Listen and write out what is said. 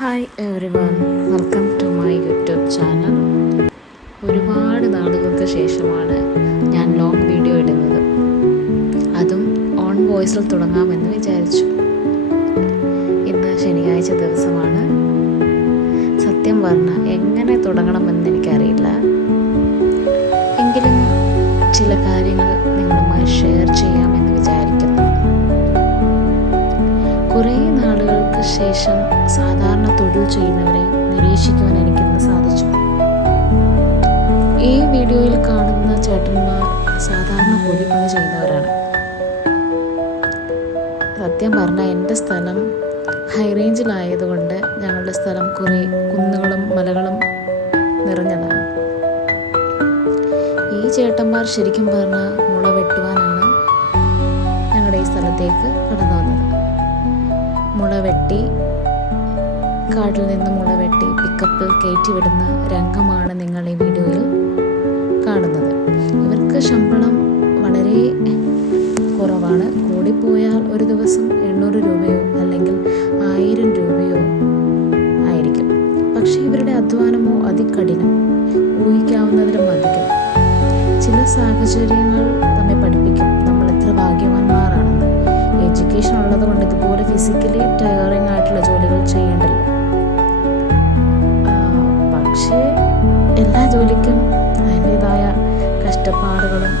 Hi everyone, welcome to my YouTube channel. ഒരുപാട് നാളുകൾക്ക് ശേഷമാണ് ഞാൻ ലോങ് വീഡിയോ ഇടുന്നത്. അതും ഓൺ വോയിസിൽ തുടങ്ങാമെന്ന് വിചാരിച്ചു. ഇന്ന് ശനിയാഴ്ച ദിവസമാണ്. സത്യം പറഞ്ഞാൽ എങ്ങനെ തുടങ്ങണമെന്ന് എനിക്കറിയില്ല. എങ്കിലും ചില കാര്യങ്ങൾ നിങ്ങളുമായി ഷെയർ ചെയ്യാമെന്ന് വിചാരിക്കുന്നു. കുറേ നാളുകൾക്ക് ശേഷം സാധാരണ തൊഴിൽ ചെയ്യുന്നവരെ നിരീക്ഷിക്കുവാൻ എനിക്കിന്ന് സാധിച്ചു. ഈ വീഡിയോയിൽ കാണുന്ന ചേട്ടന്മാർ സാധാരണ കൂലിപ്പണി ചെയ്യുന്നവരാണ്. സത്യം പറഞ്ഞാൽ എൻ്റെ സ്ഥലം ഹൈ റേഞ്ചിലായതുകൊണ്ട് ഞങ്ങളുടെ സ്ഥലം കുറേ കുന്നുകളും മലകളും നിറഞ്ഞതാണ്. ഈ ചേട്ടന്മാർ ശരിക്കും പറഞ്ഞാൽ മുള വെട്ടുവാനാണ് ഞങ്ങളുടെ ഈ സ്ഥലത്തേക്ക് കടന്നു വന്നത്. മുള വെട്ടി കാട്ടിൽ നിന്ന് മുള വെട്ടി പിക്കപ്പിൽ കയറ്റി വിടുന്ന രംഗമാണ് നിങ്ങൾ ഈ വീഡിയോയിൽ കാണുന്നത്. ഇവർക്ക് ശമ്പളം വളരെ കുറവാണ്. കൂടിപ്പോയാൽ ഒരു ദിവസം 800 രൂപയോ അല്ലെങ്കിൽ 1000 രൂപയോ ആയിരിക്കും. പക്ഷേ ഇവരുടെ അധ്വാനമോ അതികഠിനം, ഊഹിക്കാവുന്നതിലും അധികം. ചില സാഹചര്യങ്ങൾ നമ്മെ പഠിപ്പിക്കും നമ്മൾ എത്ര ഭാഗ്യവാന്മാരാണെന്ന്. എഡ്യൂക്കേഷൻ ഉള്ളത് കൊണ്ട് ഇതുപോലെ ഫിസിക്കലി ടയറിങ് ആയിട്ടുള്ള ജോലികൾ ചെയ്യേണ്ടല്ലോ. പക്ഷേ എല്ലാ ജോലിക്കും അതിൻ്റേതായ കഷ്ടപ്പാടുകളും